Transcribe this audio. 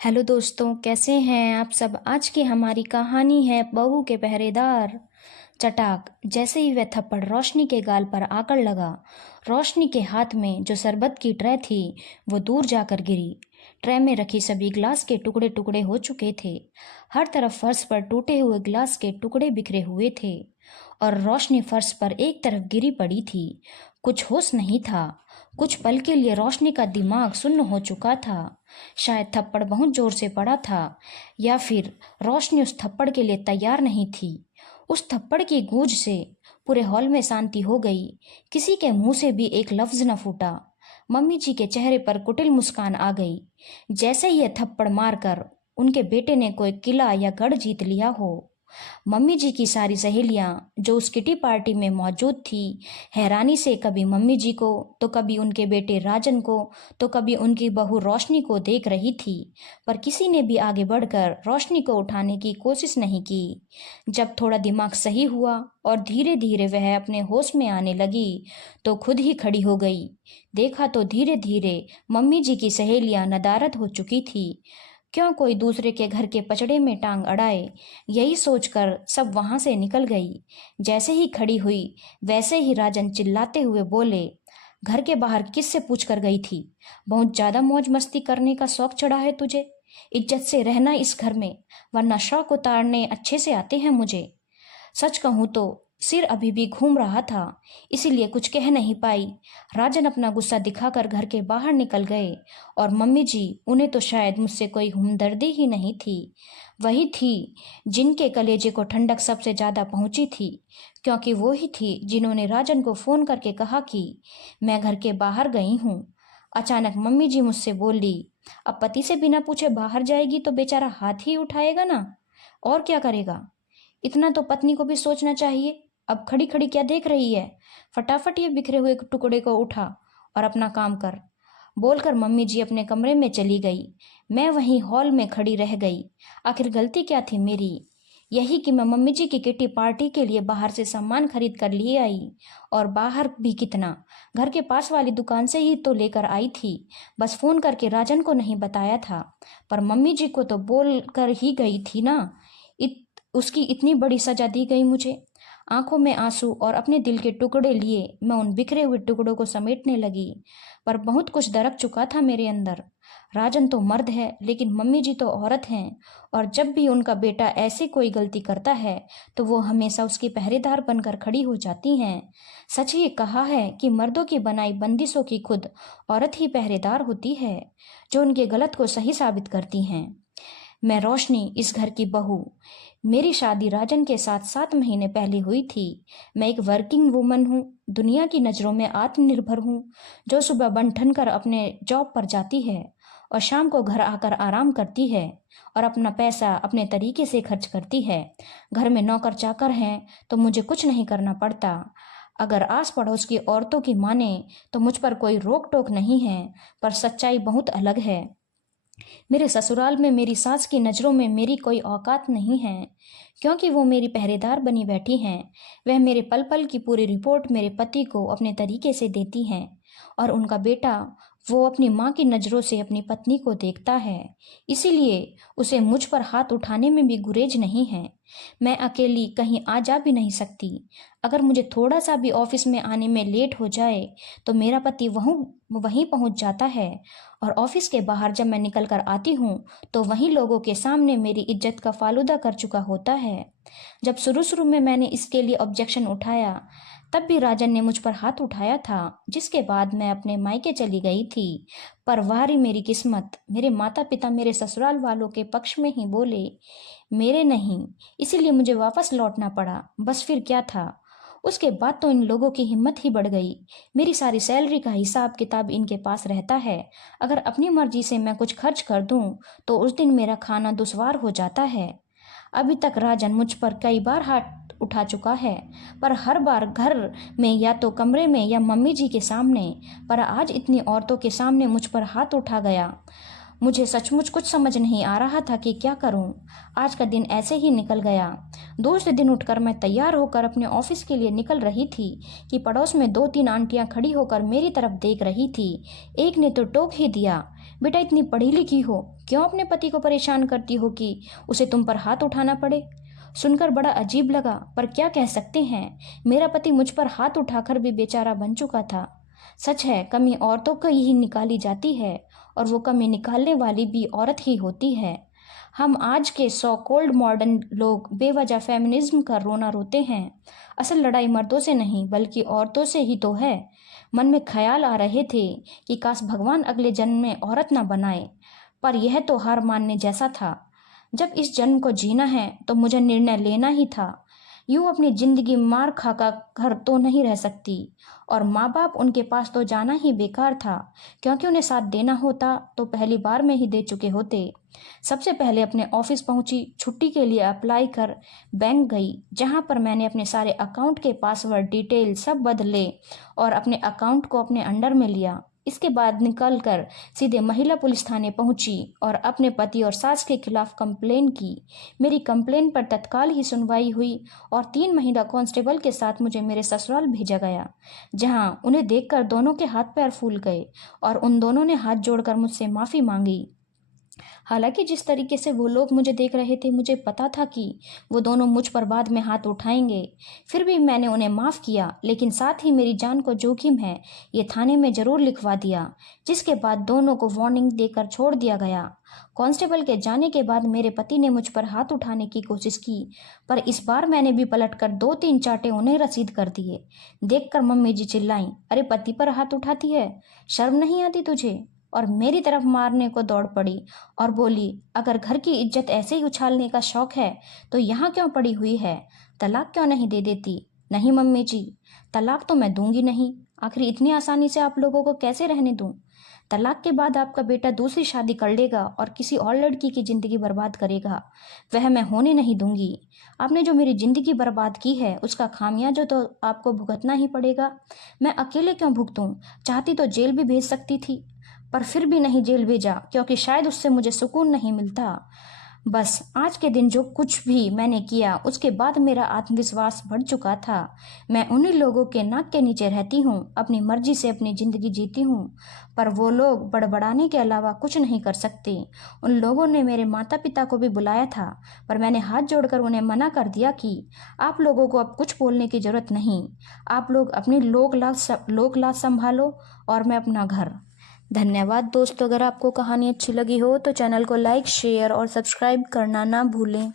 Hello दोस्तों, कैसे हैं आप सब। आज की हमारी कहानी है बहू के पहरेदार। चटाक जैसे ही वह थप्पड़ रोशनी के गाल पर आकर लगा, रोशनी के हाथ में जो शरबत की ट्रे थी वो दूर जाकर गिरी। ट्रे में रखी सभी ग्लास के टुकड़े टुकड़े हो चुके थे। हर तरफ फर्श पर टूटे हुए ग्लास के टुकड़े बिखरे हुए थे और रोशनी फर्श पर एक तरफ गिरी पड़ी थी। कुछ होश नहीं था। कुछ पल के लिए रोशनी का दिमाग सुन्न हो चुका था। शायद थप्पड़ बहुत जोर से पड़ा था या फिर रोशनी उस थप्पड़ के लिए तैयार नहीं थी। उस थप्पड़ की गूंज से पूरे हॉल में शांति हो गई। किसी के मुंह से भी एक लफ्ज न फूटा। मम्मी जी के चेहरे पर कुटिल मुस्कान आ गई, जैसे ही यह थप्पड़ मारकर उनके बेटे ने कोई किला या गढ़ जीत लिया हो। मम्मी जी की सारी सहेलियां जो उस किटी पार्टी में मौजूद थी, हैरानी से कभी मम्मी जी को, तो कभी उनके बेटे राजन को, तो कभी उनकी बहू रोशनी को देख रही थी, पर किसी ने भी आगे बढ़कर रोशनी को उठाने की कोशिश नहीं की। जब थोड़ा दिमाग सही हुआ और धीरे धीरे वह अपने होश में आने लगी तो खुद ही खड़ी हो गई। देखा तो धीरे धीरे मम्मी जी की सहेलियां नदारद हो चुकी थी। क्यों कोई दूसरे के घर के पचड़े में टांग अड़ाए, यही सोचकर सब वहां से निकल गई। जैसे ही खड़ी हुई वैसे ही राजन चिल्लाते हुए बोले, घर के बाहर किससे पूछ कर गई थी? बहुत ज्यादा मौज मस्ती करने का शौक चढ़ा है तुझे। इज्जत से रहना इस घर में, वरना शौक उतारने अच्छे से आते हैं मुझे। सच कहूं तो सिर अभी भी घूम रहा था, इसीलिए कुछ कह नहीं पाई। राजन अपना गुस्सा दिखाकर घर के बाहर निकल गए और मम्मी जी, उन्हें तो शायद मुझसे कोई हमदर्दी ही नहीं थी। वही थी जिनके कलेजे को ठंडक सबसे ज्यादा पहुंची थी, क्योंकि वो ही थी जिन्होंने राजन को फोन करके कहा कि मैं घर के बाहर गई हूँ। अचानक मम्मी जी मुझसे बोली, अब पति से बिना पूछे बाहर जाएगी तो बेचारा हाथ ही उठाएगा ना, और क्या करेगा। इतना तो पत्नी को भी सोचना चाहिए। अब खड़ी खड़ी क्या देख रही है, फटाफट ये बिखरे हुए टुकड़े को उठा और अपना काम कर, बोलकर मम्मी जी अपने कमरे में चली गई। मैं वहीं हॉल में खड़ी रह गई। आखिर गलती क्या थी मेरी? यही कि मैं मम्मी जी की किटी पार्टी के लिए बाहर से सामान खरीद कर लिए आई, और बाहर भी कितना, घर के पास वाली दुकान से ही तो लेकर आई थी। बस फोन करके राजन को नहीं बताया था, पर मम्मी जी को तो बोल कर ही गई थी ना। उसकी इतनी बड़ी सजा दी गई मुझे। आंखों में आंसू और अपने दिल के टुकड़े लिए मैं उन बिखरे हुए टुकड़ों को समेटने लगी, पर बहुत कुछ दरक चुका था मेरे अंदर। राजन तो मर्द है, लेकिन मम्मी जी तो औरत हैं, और जब भी उनका बेटा ऐसी कोई गलती करता है तो वो हमेशा उसकी पहरेदार बनकर खड़ी हो जाती हैं। सच ये कहा है कि मर्दों की बनाई बंदिशों की खुद औरत ही पहरेदार होती है, जो उनके गलत को सही साबित करती हैं। मैं रोशनी, इस घर की बहू। मेरी शादी राजन के साथ 7 महीने पहले हुई थी। मैं एक वर्किंग वुमन हूँ, दुनिया की नज़रों में आत्मनिर्भर हूँ, जो सुबह बन ठन कर अपने जॉब पर जाती है और शाम को घर आकर आराम करती है और अपना पैसा अपने तरीके से खर्च करती है। घर में नौकर चाकर हैं तो मुझे कुछ नहीं करना पड़ता। अगर आस पड़ोस की औरतों की माने तो मुझ पर कोई रोक टोक नहीं है, पर सच्चाई बहुत अलग है। मेरे ससुराल में मेरी सास की नज़रों में मेरी कोई औकात नहीं है, क्योंकि वो मेरी पहरेदार बनी बैठी हैं। वह मेरे पल पल की पूरी रिपोर्ट मेरे पति को अपने तरीके से देती हैं, और उनका बेटा, वो अपनी माँ की नज़रों से अपनी पत्नी को देखता है। इसीलिए उसे मुझ पर हाथ उठाने में भी गुरेज नहीं है। मैं अकेली कहीं आ जा भी नहीं सकती। अगर मुझे थोड़ा सा भी ऑफिस में आने में लेट हो जाए तो मेरा पति वहीं पहुंच जाता है, और ऑफिस के बाहर जब मैं निकल कर आती हूँ तो वहीं लोगों के सामने मेरी इज्जत का फालूदा कर चुका होता है। जब शुरू शुरू में मैंने इसके लिए ऑब्जेक्शन उठाया, तब भी राजन ने मुझ पर हाथ उठाया था, जिसके बाद मैं अपने मायके चली गई थी। पर वारी मेरी किस्मत, मेरे माता पिता मेरे ससुराल वालों के पक्ष में ही बोले, मेरे नहीं। इसीलिए मुझे वापस लौटना पड़ा। बस फिर क्या था, उसके बाद तो इन लोगों की हिम्मत ही बढ़ गई। मेरी सारी सैलरी का हिसाब किताब इनके पास रहता है। अगर अपनी मर्जी से मैं कुछ खर्च कर दूं तो उस दिन मेरा खाना दुश्वार हो जाता है। अभी तक राजन मुझ पर कई बार हाथ उठा चुका है, पर हर बार घर में या तो कमरे में या मम्मी जी के सामने, पर आज इतनी औरतों के सामने मुझ पर हाथ उठा गया। मुझे सचमुच कुछ समझ नहीं आ रहा था कि क्या करूं। आज का दिन ऐसे ही निकल गया। दूसरे दिन उठकर मैं तैयार होकर अपने ऑफिस के लिए निकल रही थी कि पड़ोस में 2-3 आंटियां खड़ी होकर मेरी तरफ देख रही थी। एक ने तो टोक ही दिया, बेटा इतनी पढ़ी लिखी हो, क्यों अपने पति को परेशान करती हो कि उसे तुम पर हाथ उठाना पड़े। सुनकर बड़ा अजीब लगा, पर क्या कह सकते हैं, मेरा पति मुझ पर हाथ उठाकर भी बेचारा बन चुका था। सच है, कमी औरतों को ही निकाली जाती है और वो कमी निकालने वाली भी औरत ही होती है। हम आज के सो कॉल्ड मॉडर्न लोग बेवजह फेमिनिज्म का रोना रोते हैं। असल लड़ाई मर्दों से नहीं बल्कि औरतों से ही तो है। मन में ख्याल आ रहे थे कि काश भगवान अगले जन्म में औरत ना बनाए, पर यह तो हार मानने जैसा था। जब इस जन्म को जीना है तो मुझे निर्णय लेना ही था। यूं अपनी जिंदगी मार खाकर घर तो नहीं रह सकती, और माँ बाप उनके पास तो जाना ही बेकार था, क्योंकि उन्हें साथ देना होता तो पहली बार में ही दे चुके होते। सबसे पहले अपने ऑफिस पहुंची, छुट्टी के लिए अप्लाई कर बैंक गई, जहां पर मैंने अपने सारे अकाउंट के पासवर्ड डिटेल सब बदले और अपने अकाउंट को अपने अंडर में लिया। इसके बाद निकल कर सीधे महिला पुलिस थाने पहुंची और अपने पति और सास के खिलाफ कंप्लेन की। मेरी कंप्लेन पर तत्काल ही सुनवाई हुई और 3 महिला कांस्टेबल के साथ मुझे मेरे ससुराल भेजा गया, जहां उन्हें देखकर दोनों के हाथ पैर फूल गए और उन दोनों ने हाथ जोड़कर मुझसे माफ़ी मांगी। हालांकि जिस तरीके से वो लोग मुझे देख रहे थे, मुझे पता था कि वो दोनों मुझ पर बाद में हाथ उठाएंगे। फिर भी मैंने उन्हें माफ़ किया, लेकिन साथ ही मेरी जान को जोखिम है ये थाने में ज़रूर लिखवा दिया, जिसके बाद दोनों को वार्निंग देकर छोड़ दिया गया। कांस्टेबल के जाने के बाद मेरे पति ने मुझ पर हाथ उठाने की कोशिश की, पर इस बार मैंने भी पलटकर 2-3 चांटे उन्हें रसीद कर दिए। देखकर मम्मी जी चिल्लाईं, अरे पति पर हाथ उठाती है, शर्म नहीं आती तुझे। और मेरी तरफ मारने को दौड़ पड़ी और बोली, अगर घर की इज्जत ऐसे ही उछालने का शौक है तो यहाँ क्यों पड़ी हुई है, तलाक क्यों नहीं दे देती। नहीं मम्मी जी, तलाक तो मैं दूंगी नहीं, आखिर इतनी आसानी से आप लोगों को कैसे रहने दूं। तलाक के बाद आपका बेटा दूसरी शादी कर लेगा और किसी और लड़की की जिंदगी बर्बाद करेगा, वह मैं होने नहीं दूंगी। आपने जो मेरी जिंदगी बर्बाद की है उसका खामियाजा तो आपको भुगतना ही पड़ेगा। मैं अकेले क्यों भुगतूं, चाहती तो जेल भी भेज सकती थी, पर फिर भी नहीं जेल भेजा, क्योंकि शायद उससे मुझे सुकून नहीं मिलता। बस आज के दिन जो कुछ भी मैंने किया उसके बाद मेरा आत्मविश्वास बढ़ चुका था। मैं उन्हीं लोगों के नाक के नीचे रहती हूँ, अपनी मर्जी से अपनी ज़िंदगी जीती हूँ, पर वो लोग बड़बड़ाने के अलावा कुछ नहीं कर सकते। उन लोगों ने मेरे माता पिता को भी बुलाया था, पर मैंने हाथ जोड़कर उन्हें मना कर दिया कि आप लोगों को अब कुछ बोलने की ज़रूरत नहीं, आप लोग अपनी लोक लाज संभालो और मैं अपना घर। धन्यवाद दोस्तों, अगर आपको कहानी अच्छी लगी हो तो चैनल को लाइक, शेयर और सब्सक्राइब करना ना भूलें।